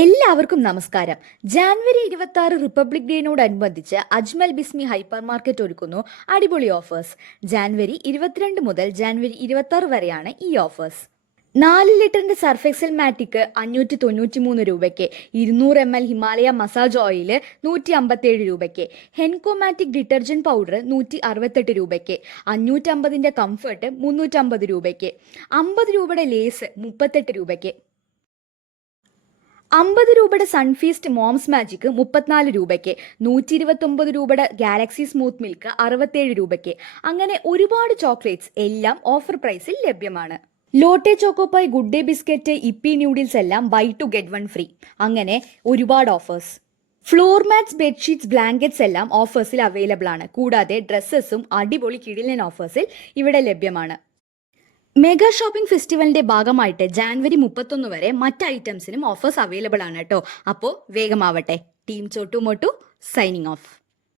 എല്ലാവർക്കും നമസ്കാരം. ജാനുവരി 26 റിപ്പബ്ലിക് ഡേയോടനുബന്ധിച്ച് അജ്മൽ ബിസ്മി hyper market ഒരുക്കുന്നു അടിപൊളി ഓഫേഴ്സ്. ജാനുവരി 22 മുതൽ ജാനുവരി 26 വരെയാണ് ഈ ഓഫേഴ്സ്. 4 ലിറ്ററിന്റെ സർഫ് എക്സൽ മാറ്റിക് 593 രൂപയ്ക്ക്, 200 ml ഹിമാലയ മസാജ് ഓയിൽ 157 രൂപയ്ക്ക്, ഹെൻകോ മാറ്റിക് ഡിറ്റർജന്റ് പൗഡർ 168 രൂപയ്ക്ക്, 550ന്റെ കംഫർട്ട് 350 രൂപയ്ക്ക്, 50 രൂപയുടെ ലേസ് 38 രൂപയ്ക്ക്, 50 രൂപയുടെ സൺഫീസ്റ്റ് മോംസ് മാജിക് 34 രൂപയ്ക്ക്, 129 രൂപയുടെ ഗാലക്സി സ്മൂത്ത് മിൽക്ക് 67 രൂപയ്ക്ക്. അങ്ങനെ ഒരുപാട് ചോക്ലേറ്റ്സ് എല്ലാം ഓഫർ പ്രൈസിൽ ലഭ്യമാണ്. Lotte Choco Pie, Good Day biscuit, Yippee noodles എല്ലാം buy two get one free. അങ്ങനെ ഒരുപാട് offers. Floor mats, bedsheets, blankets എല്ലാം ഓഫേഴ്സിൽ അവൈലബിൾ ആണ്. കൂടാതെ ഡ്രസ്സസും അടിപൊളി കിടിലൻ ഓഫേഴ്സിൽ ഇവിടെ ലഭ്യമാണ്. മെഗാ ഷോപ്പിംഗ് ഫെസ്റ്റിവലിന്റെ ഭാഗമായിട്ട് ജാനുവരി 31 വരെ മറ്റ് ഐറ്റംസിനും ഓഫേഴ്സ് അവൈലബിൾ ആണ് കേട്ടോ. അപ്പോൾ വേഗമാവട്ടെ. Team Chotu Motu signing of.